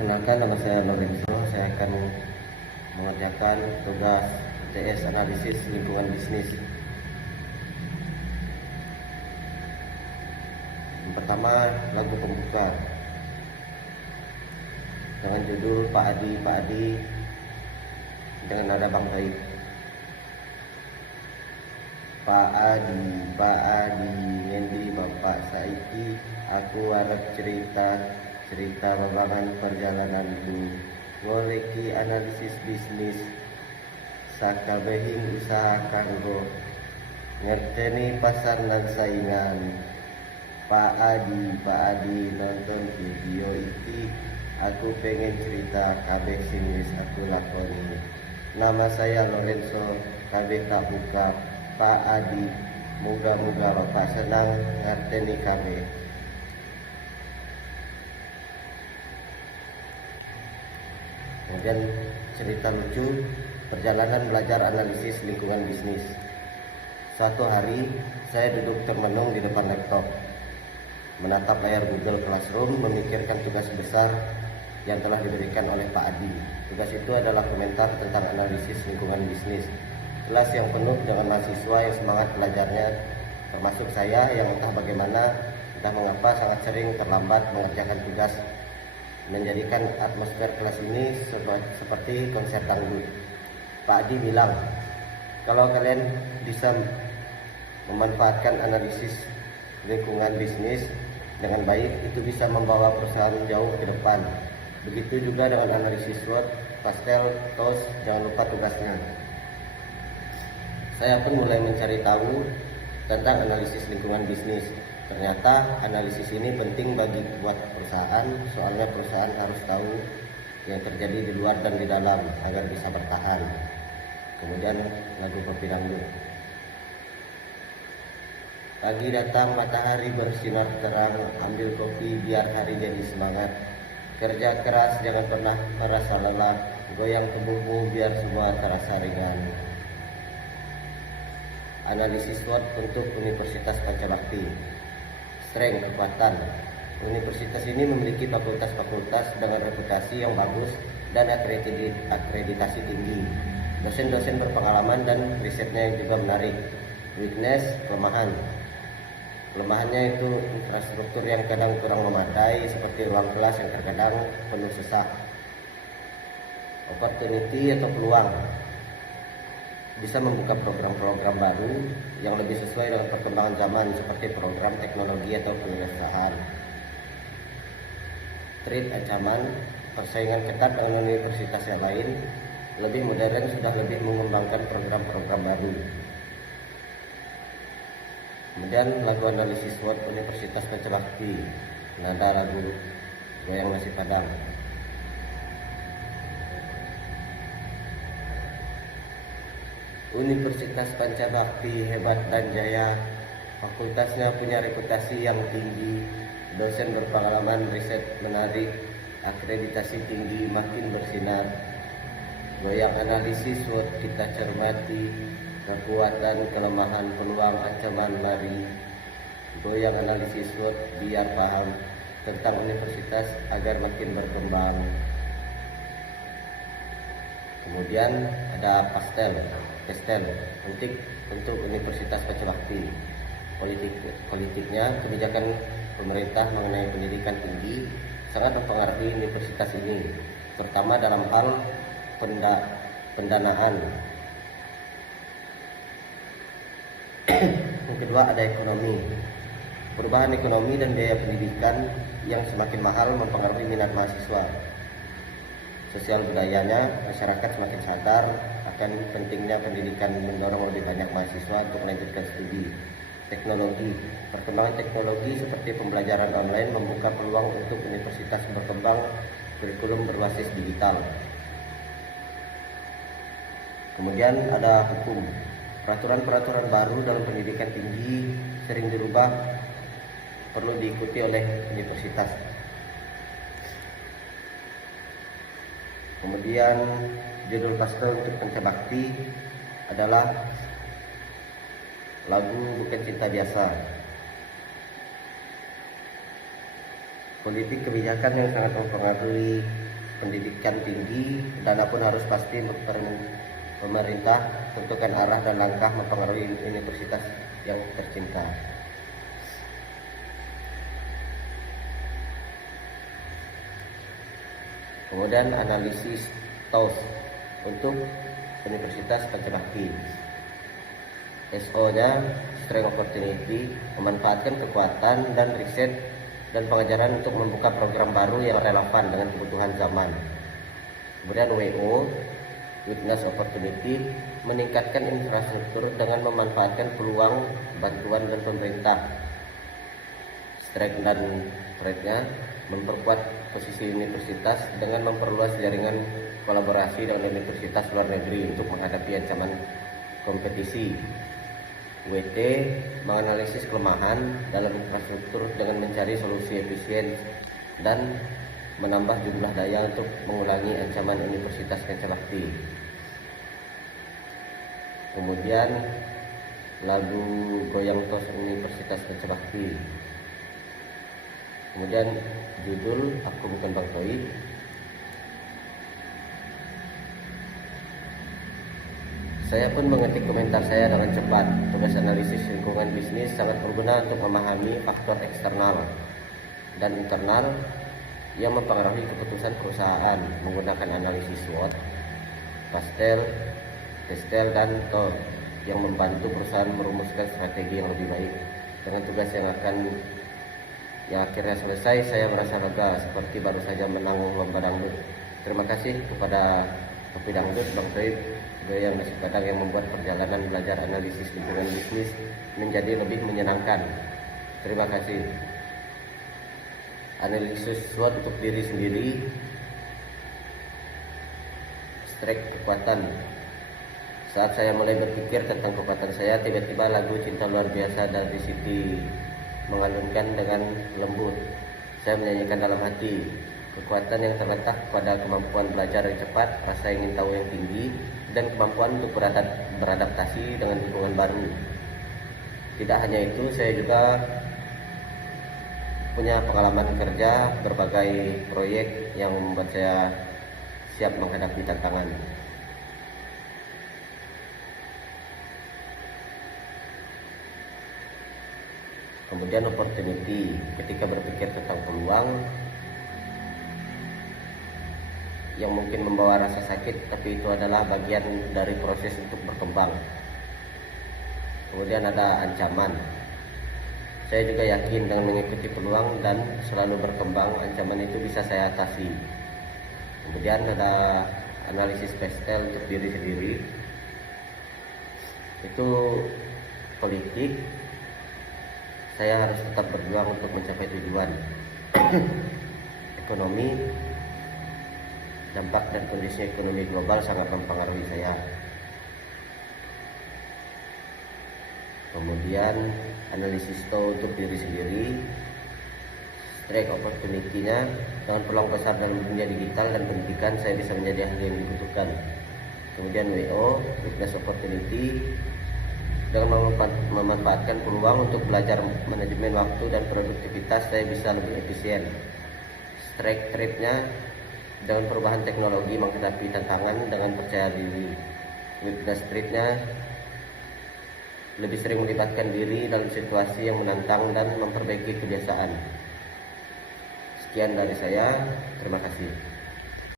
Perkenalkan, nama saya Lorenzo. Saya akan mengerjakan tugas UTS analisis lingkungan bisnis. Yang pertama, lagu pembuka dengan judul Pak Adi dengan nada Bang Baik. Pak Adi, ngendi Bapak saiki, aku arep cerita membangun perjalananku, ngoleki analisis bisnis, sakabehing usaha kanggo ngerteni pasar dan saingan. Pak Adi nonton video iki, aku pengen cerita kabeh sing wis aku lakoni. Nama saya Lorenzo, kabeh tak buka. Pak Adi, moga-moga Bapak senang ngerteni kabeh. Kemudian cerita lucu, perjalanan belajar analisis lingkungan bisnis. Suatu hari saya duduk termenung di depan laptop, menatap layar Google Classroom, memikirkan tugas besar yang telah diberikan oleh Pak Adi. Tugas itu adalah komentar tentang analisis lingkungan bisnis. Kelas yang penuh dengan mahasiswa yang semangat belajarnya, termasuk saya yang entah bagaimana, entah mengapa sangat sering terlambat mengerjakan tugas, menjadikan atmosfer kelas ini seperti konser dangdut. Pak Adi bilang, kalau kalian bisa memanfaatkan analisis lingkungan bisnis dengan baik, itu bisa membawa perusahaan jauh ke depan. Begitu juga dengan analisis Word, Pastel, TOS, jangan lupa tugasnya. Saya pun mulai mencari tahu tentang analisis lingkungan bisnis. Ternyata analisis ini penting bagi buat perusahaan, soalnya perusahaan harus tahu yang terjadi di luar dan di dalam agar bisa bertahan. Kemudian lagu kopi dangdut. Pagi datang, matahari bersinar terang, ambil kopi biar hari jadi semangat. Kerja keras, jangan pernah merasa lelah, goyang tubuhmu biar semua terasa ringan. Analisis SWOT untuk Universitas Pancabakti. Strength, kekuatan. Universitas ini memiliki fakultas-fakultas dengan reputasi yang bagus dan akreditasi tinggi. Dosen-dosen berpengalaman dan risetnya yang juga menarik. Weakness, kelemahan. Kelemahannya itu infrastruktur yang kadang kurang memadai, seperti ruang kelas yang terkadang penuh sesak. Opportunity atau peluang. Bisa membuka program-program baru yang lebih sesuai dengan perkembangan zaman, seperti program teknologi atau kewirausahaan. Threat, ancaman, persaingan ketat dengan universitas yang lain, lebih modern, sudah lebih mengembangkan program-program baru. Kemudian lagu analisis SWOT Universitas Pancabakti, nada lagu Goyang Nasi Padang. Universitas Pancabakti hebat dan jaya, fakultasnya punya reputasi yang tinggi, dosen berpengalaman, riset menarik, akreditasi tinggi, makin bersinar. Goyang analisis SWOT kita cermati, kekuatan, kelemahan, peluang, ancaman, mari. Goyang analisis SWOT biar paham tentang universitas agar makin berkembang. Kemudian ada pastel untuk Universitas Pancabakti. Politiknya, kebijakan pemerintah mengenai pendidikan tinggi sangat mempengaruhi universitas ini, terutama dalam hal pendanaan. Yang kedua ada ekonomi. Perubahan ekonomi dan biaya pendidikan yang semakin mahal mempengaruhi minat mahasiswa. Sosial budayanya, masyarakat semakin sadar akan pentingnya pendidikan, mendorong lebih banyak mahasiswa untuk melanjutkan studi. Teknologi, perkembangan teknologi seperti pembelajaran online membuka peluang untuk universitas berkembang kurikulum berbasis digital. Kemudian ada hukum. Peraturan-peraturan baru dalam pendidikan tinggi sering dirubah, perlu diikuti oleh universitas. Kemudian judul pastel untuk Pancabakti adalah lagu Bukan Cinta Biasa. Politik kebijakan yang sangat mempengaruhi pendidikan tinggi, dana pun harus pasti. Pemerintah tentukan arah dan langkah mempengaruhi universitas yang tercinta. Kemudian analisis TOS untuk Universitas Pancabakti. SO-nya Strength Opportunity, memanfaatkan kekuatan dan riset dan pengajaran untuk membuka program baru yang relevan dengan kebutuhan zaman. Kemudian WO, Witness Opportunity, meningkatkan infrastruktur dengan memanfaatkan peluang bantuan dan pemerintah. Strength dan Threat-nya, memperkuat posisi universitas dengan memperluas jaringan kolaborasi dengan universitas luar negeri untuk menghadapi ancaman kompetisi. WT, menganalisis kelemahan dalam infrastruktur dengan mencari solusi efisien dan menambah jumlah daya untuk mengulangi ancaman Universitas Pancabakti. Kemudian lagu Goyang Tos Universitas Pancabakti. Kemudian judul Aku Bukan Bang Toi. Saya pun mengetik komentar saya dengan cepat. Tugas analisis lingkungan bisnis sangat berguna untuk memahami faktor eksternal dan internal yang mempengaruhi keputusan perusahaan menggunakan analisis SWOT, Testel, dan TOR yang membantu perusahaan merumuskan strategi yang lebih baik. Dengan tugas yang akhirnya selesai, saya merasa lega seperti baru saja menang lomba dangdut. Terima kasih kepada Kopi Dangdut Bang Toib Goyang Nasi Padang yang membuat perjalanan belajar analisis lingkungan bisnis menjadi lebih menyenangkan. Terima kasih. Analisis SWOT untuk diri sendiri. Strike kekuatan. Saat saya mulai berpikir tentang kekuatan saya, tiba-tiba lagu Cinta Luar Biasa dari Siti mengalunkan dengan lembut. Saya menyanyikan dalam hati. Kekuatan yang terletak pada kemampuan belajar yang cepat, rasa ingin tahu yang tinggi, dan kemampuan untuk beradaptasi dengan lingkungan baru. Tidak hanya itu, saya juga punya pengalaman kerja, berbagai proyek yang membuat saya siap menghadapi tantangan. Kemudian opportunity, ketika berpikir tentang peluang yang mungkin membawa rasa sakit, tapi itu adalah bagian dari proses untuk berkembang. Kemudian ada ancaman. Saya juga yakin dengan mengikuti peluang dan selalu berkembang, ancaman itu bisa saya atasi. Kemudian ada analisis pestel untuk diri sendiri. Itu politik. Saya harus tetap berjuang untuk mencapai tujuan. Ekonomi, dampak dan kondisi ekonomi global sangat mempengaruhi saya. Kemudian analisis STO untuk diri sendiri. Strike opportunity-nya, dengan peluang besar dalam dunia digital dan pendidikan, saya bisa menjadi ahli yang dibutuhkan. Kemudian WO, Witness Opportunity, dengan memanfaatkan peluang untuk belajar manajemen waktu dan produktivitas, saya bisa lebih efisien. Strike trip-nya, dengan perubahan teknologi menghadapi tantangan dengan percaya diri. Witness trip-nya, lebih sering melibatkan diri dalam situasi yang menantang dan memperbaiki kebiasaan. Sekian dari saya, terima kasih.